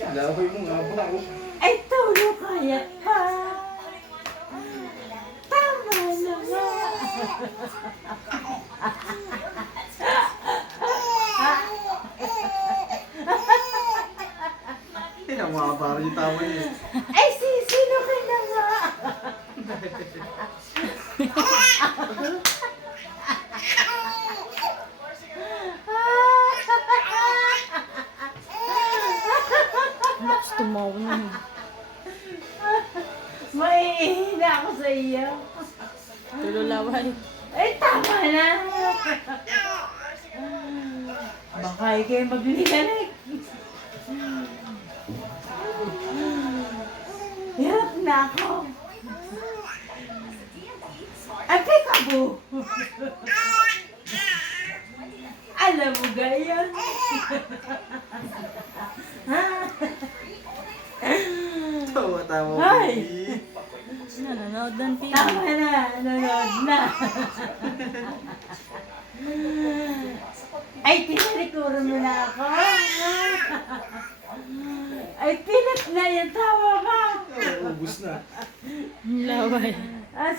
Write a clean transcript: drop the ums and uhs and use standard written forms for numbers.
Laway mo nga ba? Ay, tulog kaya pa. Tama na nga. Mga parang yung tawa niya. Ay, sino ka na nga? Box tumaw na. Maihina ako sa iyo. Tululaway. Ay, tama na. Baka kayo magligalig. Hirap na ako. Ay, peekaboo. Alam mo gayon. Tawa-tawa. Ay! Nanonood ng TV. Tama na. Nanonood na. Ay, tinarikuro mo na ako. Ay, pinat na yung tawa ka. Ubus na. Laway. Ah,